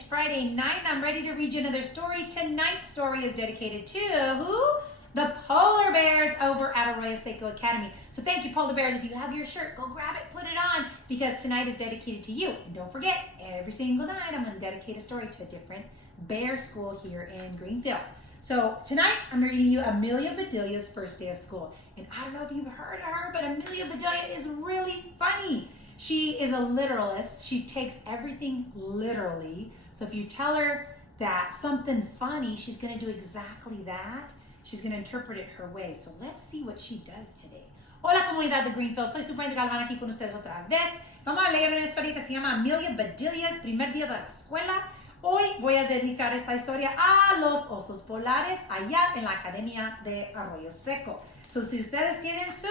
It's Friday night and I'm ready to read you another story. Tonight's story is dedicated to who? The polar bears over at Arroyo Seco Academy. So thank you, polar bears. If you have your shirt, go grab it, put it on, because tonight is dedicated to you. And don't forget, every single night I'm going to dedicate a story to a different bear school here in Greenfield. So tonight I'm reading you Amelia Bedelia's first day of school. And I don't know if you've heard of her, but Amelia Bedelia is really funny. She is a literalist. She takes everything literally. So if you tell her that something funny, she's going to do exactly that. She's going to interpret it her way. So let's see what she does today. Hola, comunidad de Greenfield. Soy su Brenda Galván aquí con ustedes otra vez. Vamos a leer una historia que se llama Amelia Bedelia's primer día de la escuela. Hoy voy a dedicar esta historia a los osos polares allá en la Academia de Arroyo Seco. So si ustedes tienen su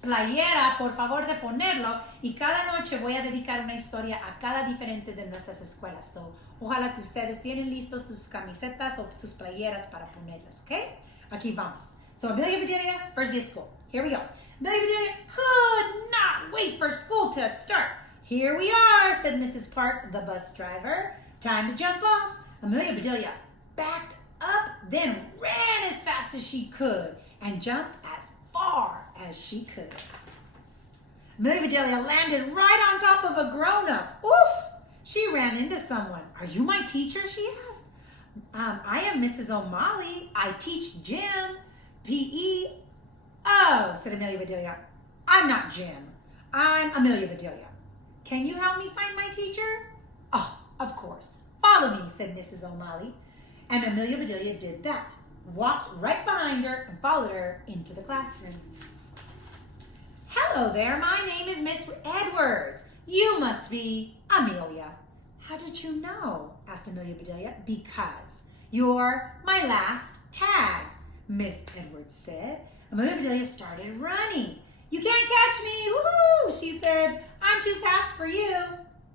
playera, por favor de ponerlo, y cada noche voy a dedicar una historia a cada diferente de nuestras escuelas. So, ojalá que ustedes tienen listos sus camisetas o sus playeras para ponerlas, ¿ok? Aquí vamos. So, Amelia Bedelia, first day of school. Here we go. Amelia Bedelia could not wait for school to start. Here we are, said Mrs. Park, the bus driver. Time to jump off. Amelia Bedelia backed up, then ran as fast as she could and jumped as far as she could. Amelia Bedelia landed right on top of a grown-up. Oof! She ran into someone. Are you my teacher? She asked. I am Mrs. OMalley. I teach gym, PE. Oh, said Amelia Bedelia. I'm not Jim. I'm Amelia Bedelia. Can you help me find my teacher? Oh, of course. Follow me, said Mrs. OMalley. And Amelia Bedelia did that. Walked right behind her and followed her into the classroom. Hello there, my name is Miss Edwards. You must be Amelia. How did you know? Asked Amelia Bedelia. Because you're my last tag, Miss Edwards said. Amelia Bedelia started running. You can't catch me, woohoo, she said. I'm too fast for you.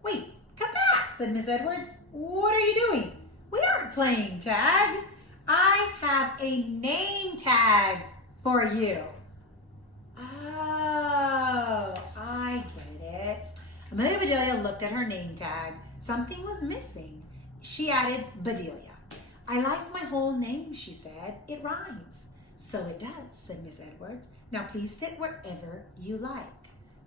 Wait, come back, said Miss Edwards. What are you doing? We aren't playing tag. I have a name tag for you. Oh, I get it. Amelia Bedelia looked at her name tag. Something was missing. She added Bedelia. I like my whole name, she said. It rhymes. So it does, said Miss Edwards. Now please sit wherever you like.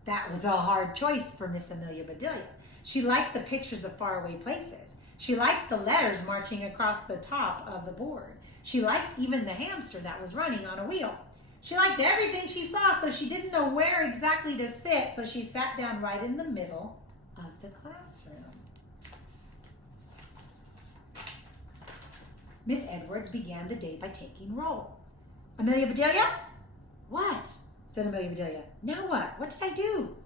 That was a hard choice for Miss Amelia Bedelia. She liked the pictures of faraway places. She liked the letters marching across the top of the board. She liked even the hamster that was running on a wheel. She liked everything she saw, so she didn't know where exactly to sit, so she sat down right in the middle of the classroom. Miss Edwards began the day by taking roll. Amelia Bedelia? What? Said Amelia Bedelia. Now what? What did I do?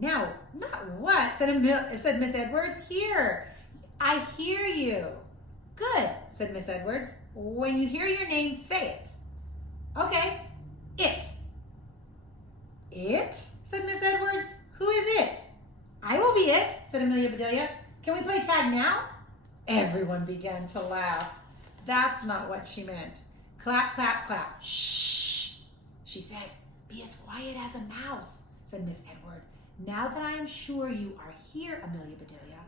Now, not what? Said Miss Edwards. Here. I hear you. Good, said Miss Edwards. When you hear your name, say it. Okay. It. It? Said Miss Edwards. Who is it? I will be it, said Amelia Bedelia. Can we play tag now? Everyone began to laugh. That's not what she meant. Clap, clap, clap. Shh, she said. Be as quiet as a mouse, said Miss Edward. Now that I am sure you are here, Amelia Bedelia,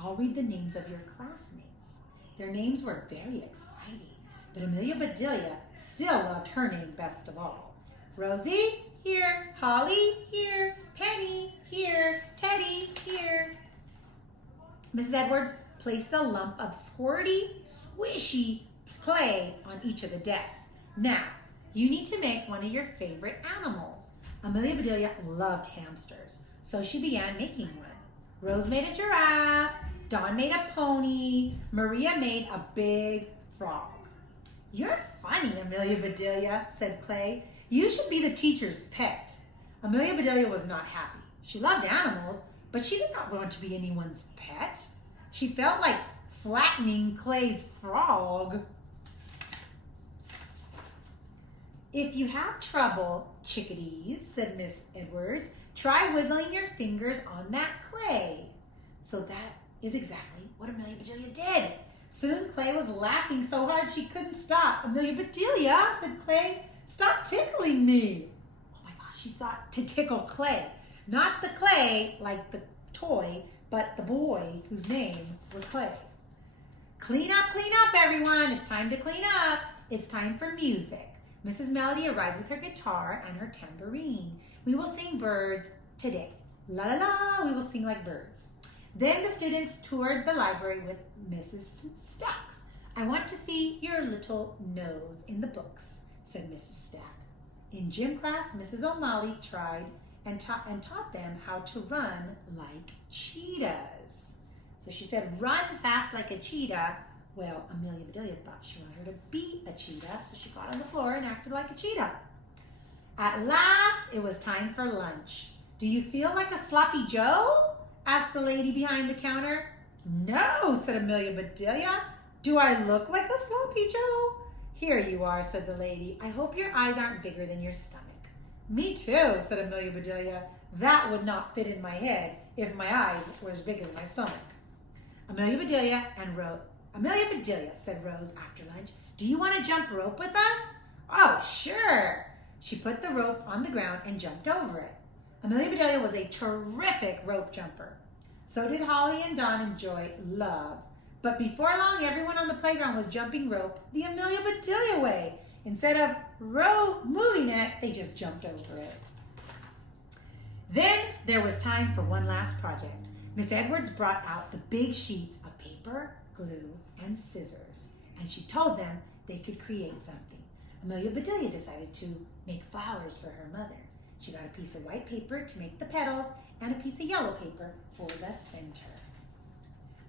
I'll read the names of your classmates. Their names were very exciting, but Amelia Bedelia still loved her name best of all. Rosie, here. Holly, here. Penny, here. Teddy, here. Mrs. Edwards placed a lump of squirty, squishy clay on each of the desks. Now, you need to make one of your favorite animals. Amelia Bedelia loved hamsters, so she began making one. Rose made a giraffe. Dawn made a pony. Maria made a big frog. You're funny, Amelia Bedelia, said Clay. You should be the teacher's pet. Amelia Bedelia was not happy. She loved animals, but she did not want to be anyone's pet. She felt like flattening Clay's frog. If you have trouble, chickadees, said Miss Edwards, try wiggling your fingers on that clay. So that is exactly what Amelia Bedelia did. Soon Clay was laughing so hard she couldn't stop. Amelia Bedelia, said Clay, stop tickling me. Oh my gosh, she thought to tickle Clay. Not the clay like the toy, but the boy whose name was Clay. Clean up, everyone. It's time to clean up. It's time for music. Mrs. Melody arrived with her guitar and her tambourine. We will sing birds today. La la la, we will sing like birds. Then the students toured the library with Mrs. Stacks. I want to see your little nose in the books, said Mrs. Stack. In gym class, Mrs. OMalley tried and taught them how to run like cheetahs. So she said, run fast like a cheetah. Well, Amelia Bedelia thought she wanted her to be a cheetah, so she got on the floor and acted like a cheetah. At last, it was time for lunch. Do you feel like a sloppy Joe? Asked the lady behind the counter. No, said Amelia Bedelia. Do I look like a sloppy Joe? Here you are, said the lady. I hope your eyes aren't bigger than your stomach. Me too, said Amelia Bedelia. That would not fit in my head if my eyes were as big as my stomach. Amelia Bedelia, said Rose after lunch. Do you want to jump rope with us? Oh, sure. She put the rope on the ground and jumped over it. Amelia Bedelia was a terrific rope jumper. So did Holly and Dawn enjoy love. But before long, everyone on the playground was jumping rope the Amelia Bedelia way. Instead of moving it, they just jumped over it. Then there was time for one last project. Miss Edwards brought out the big sheets of paper, glue, and scissors, and she told them they could create something. Amelia Bedelia decided to make flowers for her mother. She got a piece of white paper to make the petals and a piece of yellow paper for the center.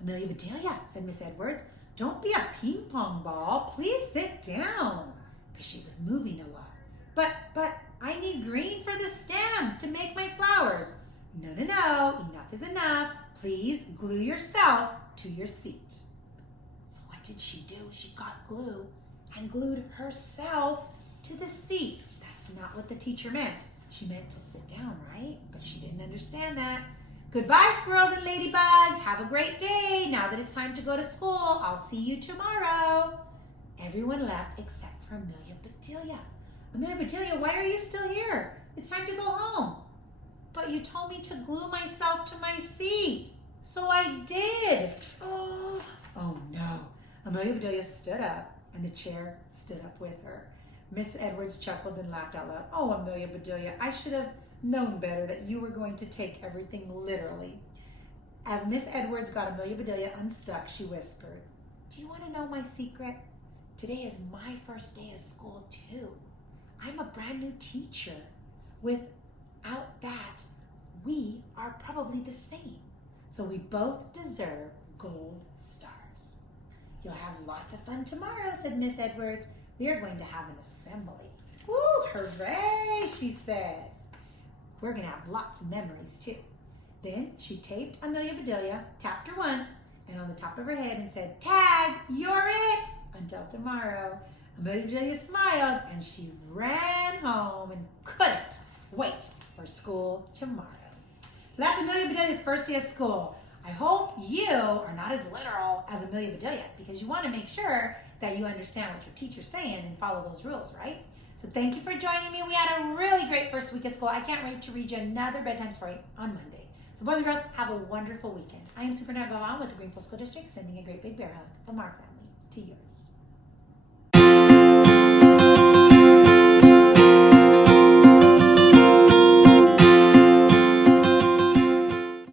Amelia Bedelia, said Miss Edwards, don't be a ping pong ball. Please sit down. Because she was moving a lot. But I need green for the stems to make my flowers. No, enough is enough. Please glue yourself to your seat. So what did she do? She got glue and glued herself to the seat. That's not what the teacher meant. She meant to sit down, right? But she didn't understand that. Goodbye, squirrels and ladybugs. Have a great day. Now that it's time to go to school, I'll see you tomorrow. Everyone left except for Amelia Bedelia. Amelia Bedelia, why are you still here? It's time to go home. But you told me to glue myself to my seat. So I did. Oh no. Amelia Bedelia stood up and the chair stood up with her. Miss Edwards chuckled and laughed out loud. Oh, Amelia Bedelia, I should have known better that you were going to take everything literally. As Miss Edwards got Amelia Bedelia unstuck, she whispered, do you want to know my secret? Today is my first day of school too. I'm a brand new teacher. Without that, we are probably the same. So we both deserve gold stars. You'll have lots of fun tomorrow, said Miss Edwards. We are going to have an assembly. Woo, hooray, she said. We're going to have lots of memories too. Then she taped Amelia Bedelia, tapped her once, and on the top of her head and said, tag, you're it, until tomorrow. Amelia Bedelia smiled and she ran home and couldn't wait for school tomorrow. So that's Amelia Bedelia's first day of school. I hope you are not as literal as Amelia Bedelia because you want to make sure that you understand what your teacher's saying and follow those rules, right? So thank you for joining me. We had a really great first week of school. I can't wait to read you another bedtime story on Monday. So boys and girls, have a wonderful weekend. I am Superintendent Gavan with the Greenfield School District, sending a great big bear hug from our family to yours.